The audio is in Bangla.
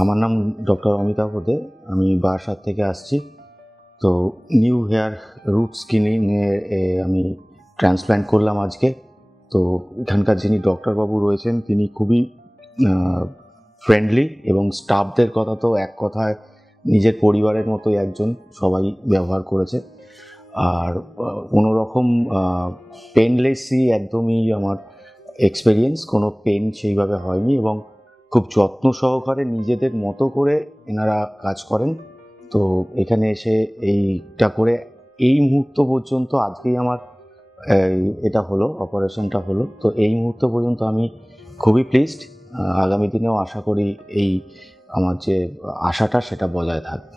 আমার নাম ডক্টর অমিতাভ দে। আমি বারাসাত থেকে আসছি। তো নিউ হেয়ার রুট স্কিনিংয়ে আমি ট্রান্সপ্ল্যান্ট করলাম আজকে। তো এখানকার যিনি ডক্টরবাবু রয়েছেন তিনি খুবই ফ্রেন্ডলি, এবং স্টাফদের কথা তো এক কথায় নিজের পরিবারের মতোই একজন, সবাই ব্যবহার করেছে। আর কোনো রকম পেনলেসই একদমই আমার এক্সপেরিয়েন্স, কোনো পেন সেইভাবে হয়নি, এবং খুব যত্ন সহকারে নিজেদের মতো করে এনারা কাজ করেন। তো এখানে এসে এইটা করে এই মুহূর্ত পর্যন্ত, আজকেই আমার এটা হলো, অপারেশনটা হলো, তো এই মুহূর্ত পর্যন্ত আমি খুবই প্লিজড। আগামী দিনেও আশা করি এই আমার যে আশাটা সেটা বজায় থাকবে।